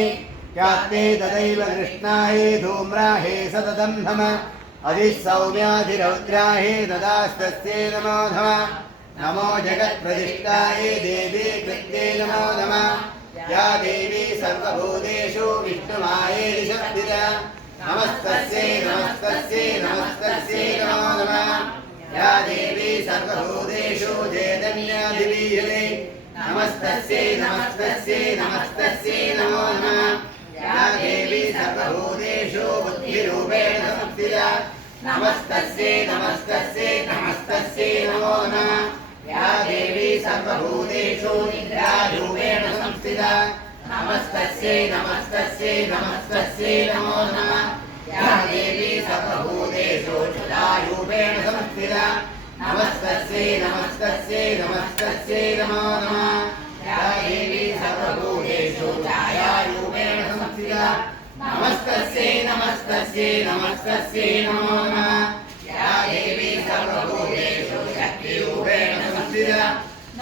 ख्याते तदैव कृष्णाय धूम्राहे सततं नम अधिसौम्याधिरौद्राहे ददास्तस्यै नमो नमः नमो जगत्प्रतिष्ठाय देवी कृत्यै नमो नमः या देवी सर्वभूतेषु विष्णुमायेति शक्तिदा नमस्तस्यै नमस्तस्यै नमस्तस्यै नमो नमः या देवी सर्वभूतेषु चैतन्याधिवीयते नमस्तस्यै नमस्तस्यै नमस्तस्यै नमो नमः या देवी सर्वभूतेषु बुद्धिरूपेण संस्थिता नमस्तस्यै नमस्तस्यै नमस्तस्यै नमो नमः या देवी सर्वभूतेषु निद्रारूपेण संस्थिता नमस्तस्यै नमस्तस्यै नमस्तस्यै नमो नमः या देवी सर्वभूतेषु क्षुधारूपेण संस्थिता नमस्तस्यै नमस्तस्यै नमस्तस्यै नमो नमः या देवी सर्वभूतेषु छायारूपेण संस्थिता नमस्तस्यै नमस्तस्यै नमस्तस्यै नमो नमः